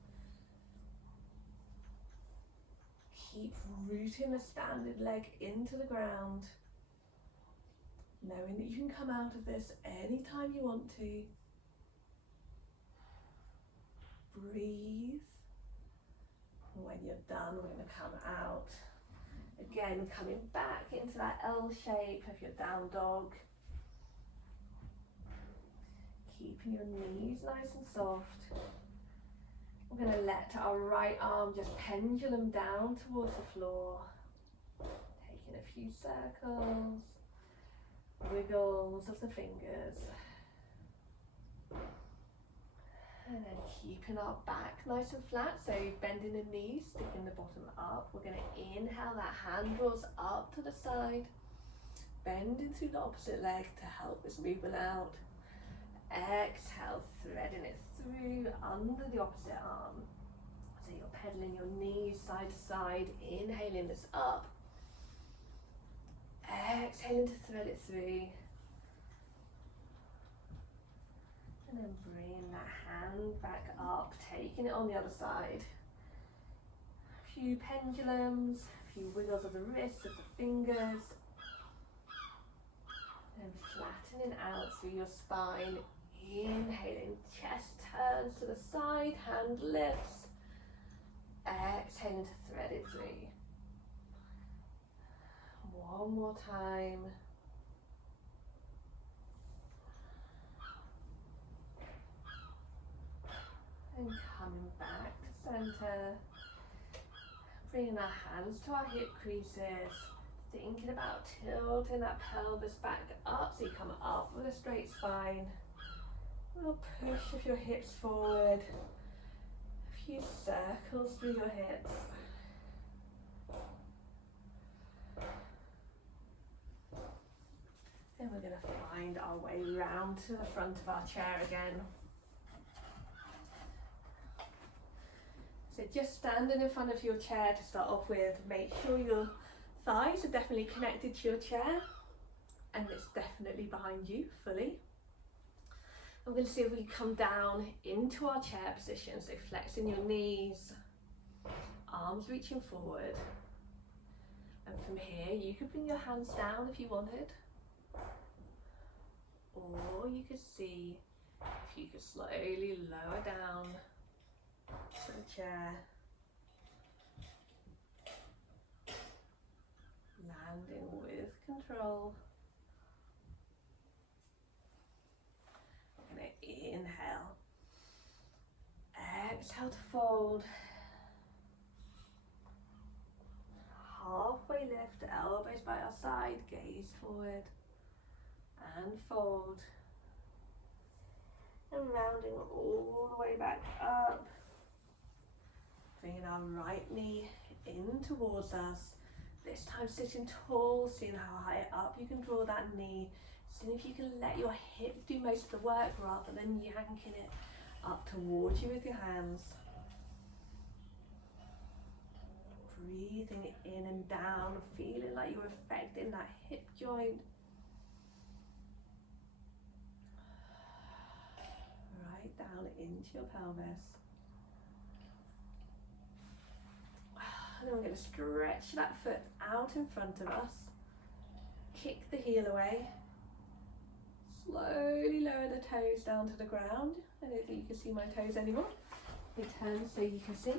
Keep rooting the standing leg into the ground, knowing that you can come out of this anytime you want to. Breathe When you're done, we're going to come out. Again, coming back into that L shape of your down dog. Keeping your knees nice and soft. We're going to let our right arm just pendulum down towards the floor. Taking a few circles, wiggles of the fingers. And then keeping our back nice and flat, so bending the knees, sticking the bottom up. We're going to inhale, that hand draws up to the side, bending through the opposite leg to help this movement out. Exhale, threading it through under the opposite arm. So you're pedaling your knees side to side, inhaling this up. Exhaling to thread it through. And then bring that hand back up, taking it on the other side. A few pendulums, a few wiggles of the wrists, of the fingers. And flattening out through your spine. Inhaling, chest turns to the side, hand lifts. Exhaling to thread it through. One more time. And coming back to center. Bringing our hands to our hip creases. Thinking about tilting that pelvis back up so you come up with a straight spine. A little push of your hips forward. A few circles through your hips. Then we're going to find our way round to the front of our chair again. So just standing in front of your chair to start off with, make sure your thighs are definitely connected to your chair and it's definitely behind you fully. I'm going to see if we can come down into our chair position, so flexing your knees, arms reaching forward. And from here you could bring your hands down if you wanted, or you could see if you could slowly lower down to the chair, landing with control. I'm going to inhale, exhale to fold, halfway lift, elbows by our side, gaze forward, and fold, and rounding all the way back up. Bringing our right knee in towards us. This time sitting tall, seeing how high up you can draw that knee. Seeing if you can let your hips do most of the work rather than yanking it up towards you with your hands. Breathing in and down, feeling like you're affecting that hip joint. Right down into your pelvis. And then we're going to stretch that foot out in front of us. Kick the heel away. Slowly lower the toes down to the ground. I don't think you can see my toes anymore. They turn so you can see.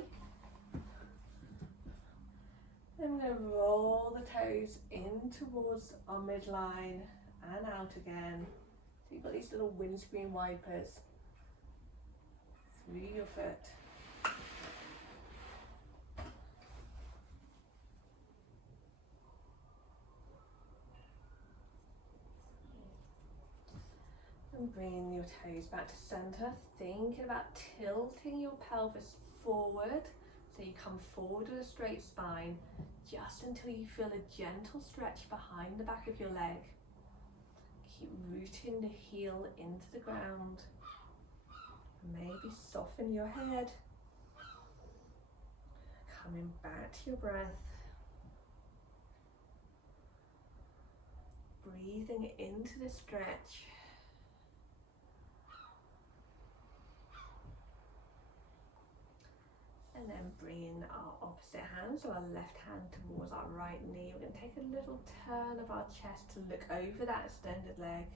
Then we're going to roll the toes in towards our midline and out again. So you've got these little windscreen wipers through your foot. And bringing your toes back to center, thinking about tilting your pelvis forward, so you come forward with a straight spine, just until you feel a gentle stretch behind the back of your leg. Keep rooting the heel into the ground. Maybe soften your head. Coming back to your breath. Breathing into the stretch. And then bringing our opposite hand, so our left hand towards our right knee. We're going to take a little turn of our chest to look over that extended leg.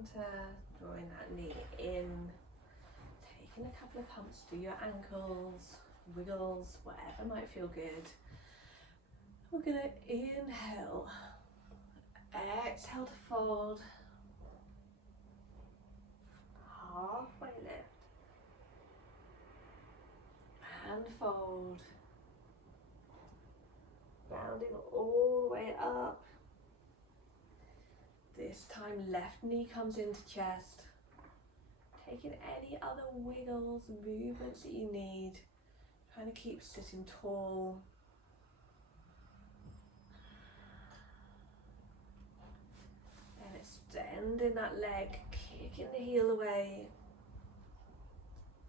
centre, drawing that knee in, taking a couple of pumps through your ankles, wiggles, whatever might feel good. We're going to inhale, exhale to fold, halfway lift, and fold, rounding all the way up. This time left knee comes into chest, taking any other wiggles, movements that you need, trying to keep sitting tall. Then extending that leg, kicking the heel away,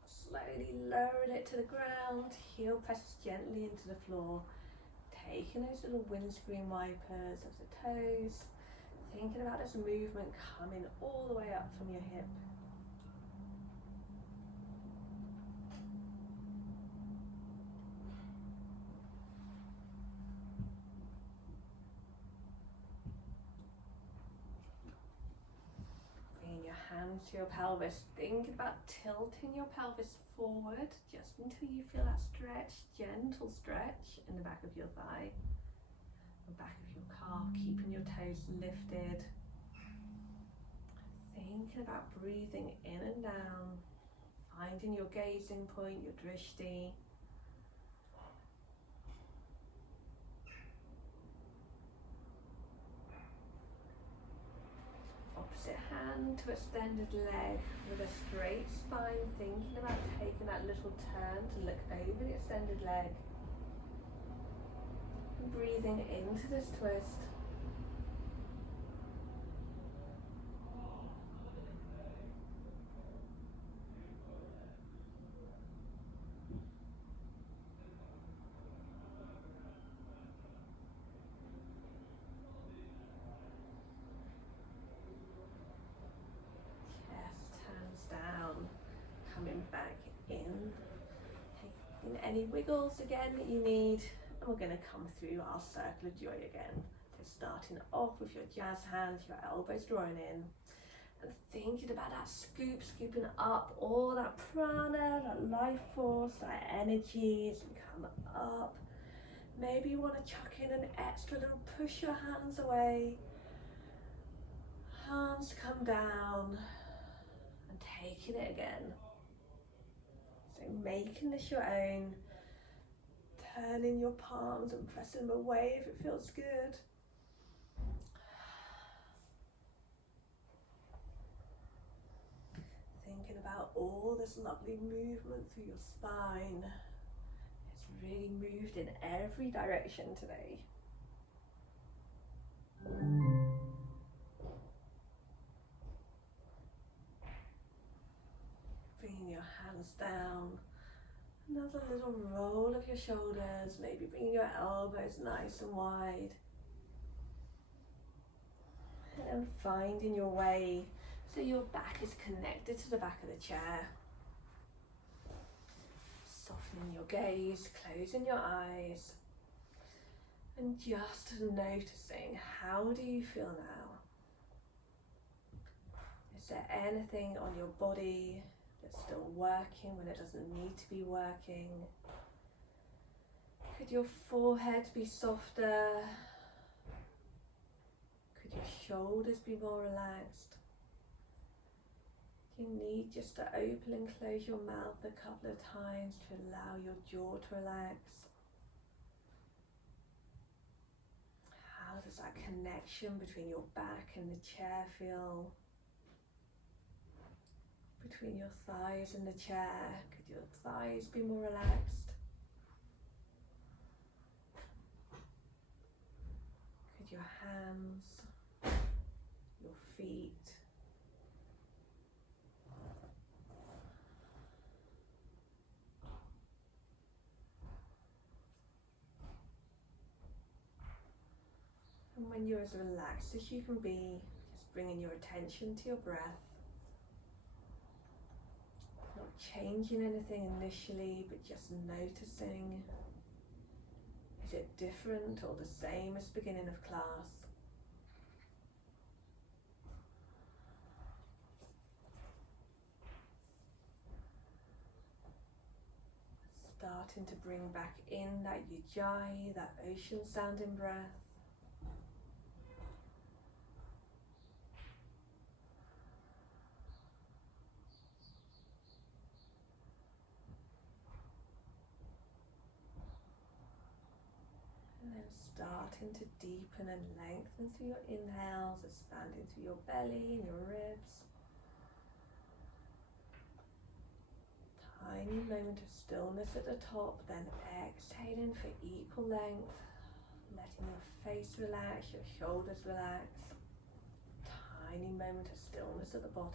slowly lowering it to the ground, heel presses gently into the floor, taking those little windscreen wipers of the toes, thinking about this movement coming all the way up from your hip. Bringing your hands to your pelvis, thinking about tilting your pelvis forward just until you feel that stretch, gentle stretch in the back of your thigh, the back of your calf, keeping your toes lifted. Thinking about breathing in and down, finding your gazing point, your drishti. Opposite hand to extended leg with a straight spine, thinking about taking that little turn to look over the extended leg. And breathing into this twist. Coming back in, taking any wiggles again that you need, and we're going to come through our circle of joy again. So starting off with your jazz hands, your elbows drawing in, and thinking about that scooping up all that prana, that life force, that energy as we come up. Maybe you want to chuck in an extra little push your hands away, hands come down, and taking it again. So making this your own, turning your palms and pressing them away if it feels good. Thinking about all this lovely movement through your spine. It's really moved in every direction today. Bringing your hands down, another little roll of your shoulders, maybe bringing your elbows nice and wide. And finding your way so your back is connected to the back of the chair. Softening your gaze, closing your eyes, and just noticing, how do you feel now? Is there anything on your body that's still working when it doesn't need to be working? Could your forehead be softer? Could your shoulders be more relaxed? You need just to open and close your mouth a couple of times to allow your jaw to relax. How does that connection between your back and the chair feel? Between your thighs and the chair, could your thighs be more relaxed? Could your hands, your feet, and when you're as relaxed as you can be, just bringing your attention to your breath. Not changing anything initially, but just noticing. Is it different or the same as beginning of class? starting to bring back in that ujjayi, that ocean sounding breath. And then starting to deepen and lengthen through your inhales, expanding through your belly and your ribs. Tiny moment of stillness at the top, then exhaling for equal length, letting your face relax, your shoulders relax. Tiny moment of stillness at the bottom.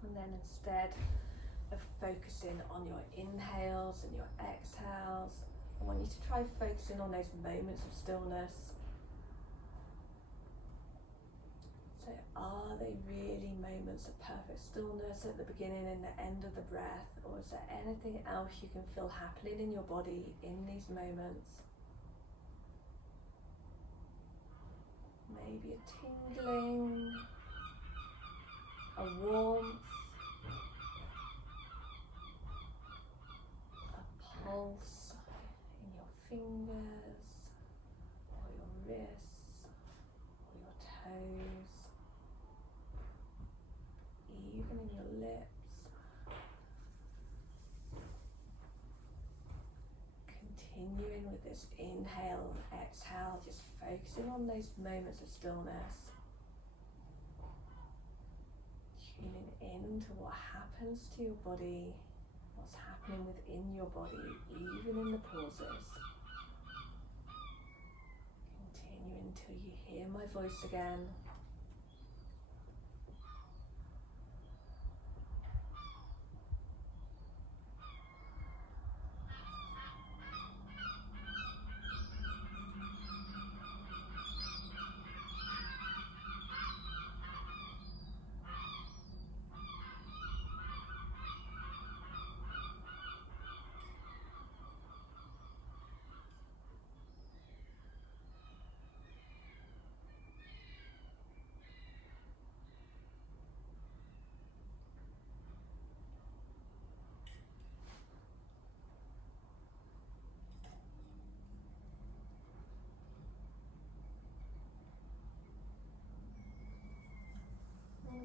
And then instead of focusing on your inhales and your exhales, I want you to try focusing on those moments of stillness. So are they really moments of perfect stillness at the beginning and the end of the breath, or is there anything else you can feel happening in your body in these moments? Maybe a tingling, a warmth, a pulse in your fingers, or your wrists, or your toes, even in your lips. Continuing with this inhale, exhale, just focusing on those moments of stillness. Tuning into what happens to your body, what's happening within your body, even in the pauses. Continue until you hear my voice again.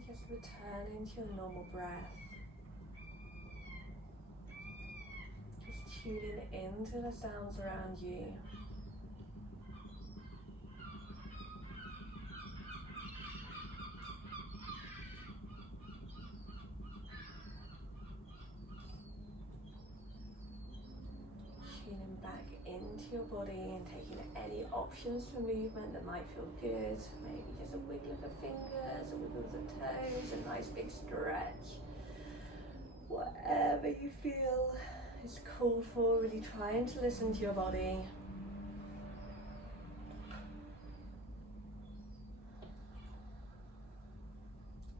Just returning to your normal breath. Just tuning into the sounds around you. Tuning back into your body and taking any options for movement that might feel good. Maybe just a wiggle of the fingers, a wiggle of the toes, a nice big stretch. Whatever you feel is called for, really trying to listen to your body.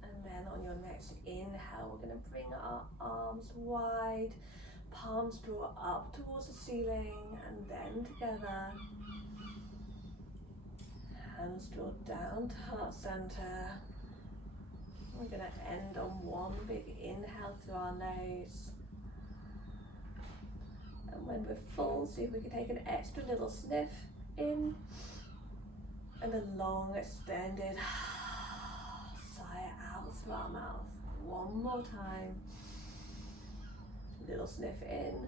And then on your next inhale, we're going to bring our arms wide. Palms draw up towards the ceiling and then together. Hands draw down to heart center. We're going to end on one big inhale through our nose. And when we're full, see if we can take an extra little sniff in and a long extended sigh out through our mouth. One more time. Little sniff in,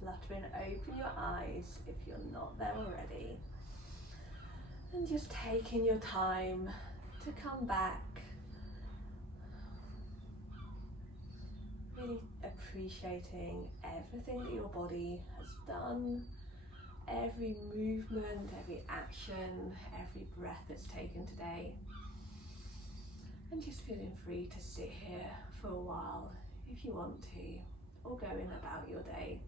fluttering open your eyes if you're not there already, and just taking your time to come back, really appreciating everything that your body has done, every movement, every action, every breath that's taken today. And just feeling free to sit here for a while if you want to, or go in about your day.